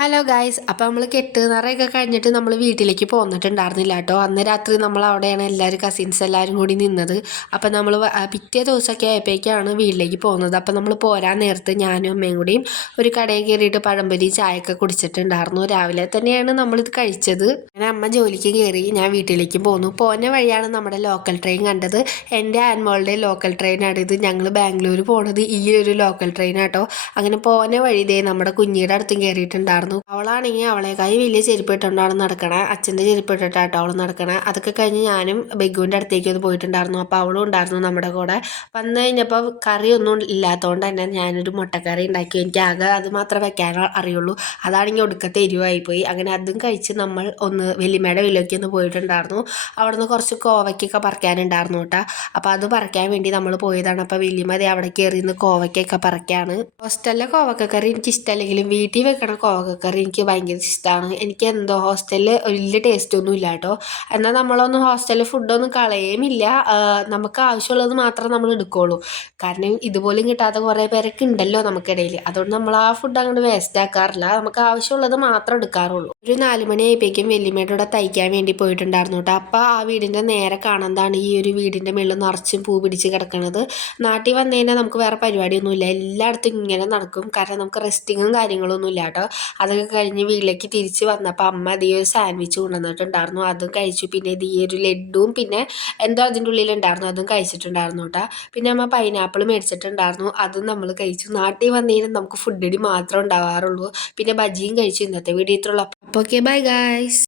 Hello guys, അപ്പോൾ നമ്മൾ കെട്ടുനിറയൊക്കെ കഴിഞ്ഞിട്ട് നമ്മൾ വീട്ടിലേക്ക് പോന്നിട്ടുണ്ടായിരുന്നില്ല കേട്ടോ. അന്ന് രാത്രി നമ്മൾ അവിടെയാണ് എല്ലാവരും കസിൻസ് എല്ലാവരും കൂടി നിന്നത്. അപ്പോൾ നമ്മൾ പിറ്റേ ദിവസമൊക്കെ ആയപ്പോഴേക്കാണ് വീട്ടിലേക്ക് പോകുന്നത്. അപ്പോൾ നമ്മൾ പോരാൻ നേരത്ത് ഞാനും അമ്മയും കൂടിയും ഒരു കടയിൽ കയറിയിട്ട് പഴംപൊരി ചായയൊക്കെ കുടിച്ചിട്ടുണ്ടായിരുന്നു. രാവിലെ തന്നെയാണ് നമ്മളിത് കഴിച്ചത്. അങ്ങനെ അമ്മ ജോലിക്ക് കയറി, ഞാൻ വീട്ടിലേക്ക് പോന്നു. പോന്ന വഴിയാണ് നമ്മുടെ ലോക്കൽ ട്രെയിൻ കണ്ടത്. എൻ്റെ ആൻമോളുടെ ലോക്കൽ ട്രെയിനാണ് ഇത്. ഞങ്ങൾ ബാംഗ്ലൂർ പോണത് ഈ ഒരു ലോക്കൽ ട്രെയിനാട്ടോ. അങ്ങനെ പോന്ന വഴി ദേ നമ്മുടെ കുഞ്ഞിയുടെ അടുത്തും കയറിയിട്ടുണ്ടായിരുന്നു. അവളാണെങ്കിൽ അവളേക്കായി വലിയ ചെരുപ്പ് ഇട്ടുകൊണ്ടാണ് നടക്കണേ. അച്ഛൻ്റെ ചെരുപ്പ് ഇട്ടിട്ടാട്ടോ അവൾ നടക്കണേ. അതൊക്കെ കഴിഞ്ഞ് ഞാനും ബെഗുവിൻ്റെ അടുത്തേക്ക് ഒന്ന് പോയിട്ടുണ്ടായിരുന്നു. അപ്പോൾ അവളും ഉണ്ടായിരുന്നു നമ്മുടെ കൂടെ. വന്നു കഴിഞ്ഞപ്പോൾ കറിയൊന്നും ഇല്ലാത്തതുകൊണ്ട് തന്നെ ഞാനൊരു മുട്ടക്കറി ഉണ്ടാക്കി. എനിക്ക് ആകെ അത് മാത്രമേ വെക്കാൻ അറിയുള്ളൂ. അതാണെങ്കിൽ ഒടുക്കത്തെ എരിവായിപ്പോയി. അങ്ങനെ അതും കഴിച്ച് നമ്മൾ ഒന്ന് വലിയമ്മയുടെ വിലയ്ക്ക് ഒന്ന് പോയിട്ടുണ്ടായിരുന്നു. അവിടെ നിന്ന് കുറച്ച് കോവയ്ക്കൊക്കെ പറിക്കാനുണ്ടായിരുന്നു കേട്ടോ. അപ്പോൾ അത് പറിക്കാൻ വേണ്ടി നമ്മൾ പോയതാണ്. അപ്പോൾ വലിയമ്മ അവിടെ കയറി നിന്ന് കോവയ്ക്കൊക്കെ പറിക്കാണ്. ഹോസ്റ്റലിലെ കോവക്കക്കറി എനിക്ക് ഇഷ്ടമല്ലെങ്കിലും വീട്ടിൽ വെക്കണ കോവക്കക്കറി എനിക്ക് ഭയങ്കര ഇഷ്ടമാണ്. എനിക്ക് എന്തോ ഹോസ്റ്റലിൽ വലിയ ടേസ്റ്റ് ഒന്നും ഇല്ല കേട്ടോ. എന്നാൽ നമ്മളൊന്നും ഹോസ്റ്റലിൽ ഫുഡൊന്നും കളയുമില്ല. നമുക്ക് ആവശ്യമുള്ളത് മാത്രമേ നമ്മൾ എടുക്കുകയുള്ളൂ. കാരണം ഇതുപോലും കിട്ടാത്ത കുറേ പേരൊക്കെ ഉണ്ടല്ലോ നമുക്കിടയിൽ. അതുകൊണ്ട് നമ്മൾ ആ ഫുഡ് അങ്ങോട്ട് വേസ്റ്റ് ആക്കാറില്ല. നമുക്ക് ആവശ്യമുള്ളത് മാത്രം എടുക്കാറുള്ളൂ. ഒരു 4 മണിയായപ്പോഴേക്കും വലിയമ്മയുടെ കൂടെ തയ്ക്കാൻ വേണ്ടി പോയിട്ടുണ്ടായിരുന്നു കേട്ടോ. അപ്പോൾ ആ വീടിൻ്റെ നേരെ കാണുന്നതാണ് ഈ ഒരു വീടിൻ്റെ മുകളിൽ നിറച്ചും പൂ പിടിച്ച് കിടക്കുന്നത്. നാട്ടിൽ വന്നു കഴിഞ്ഞാൽ നമുക്ക് വേറെ പരിപാടിയൊന്നുമില്ല. എല്ലായിടത്തും ഇങ്ങനെ നടക്കും. കാരണം നമുക്ക് റെസ്റ്റിങ്ങും കാര്യങ്ങളൊന്നും ഇല്ല കേട്ടോ. അതൊക്കെ കഴിഞ്ഞ് വീട്ടിലേക്ക് തിരിച്ച് വന്നപ്പോൾ അമ്മ ഈ ഒരു സാൻഡ്വിച്ച് കൊണ്ടുവന്നിട്ടുണ്ടായിരുന്നു. അതും കഴിച്ചു. പിന്നെ ഈ ഒരു ലഡുവും പിന്നെ എന്തോ അതിൻ്റെ ഉള്ളിലുണ്ടായിരുന്നു അതും കഴിച്ചിട്ടുണ്ടായിരുന്നു കേട്ടോ. പിന്നെ അമ്മ പൈനാപ്പിൾ മേടിച്ചിട്ടുണ്ടായിരുന്നു. അതും നമ്മൾ കഴിച്ചു. നാട്ടിൽ വന്നതിന് നമുക്ക് ഫുഡടി മാത്രമേ ഉണ്ടാവാറുള്ളൂ. പിന്നെ ബജിയും കഴിച്ചു. ഇന്നത്തെ വീഡിയോ ഇത്രയുള്ളൂ. അപ്പോൾ ഓക്കെ, ബൈ ഗായ്സ്.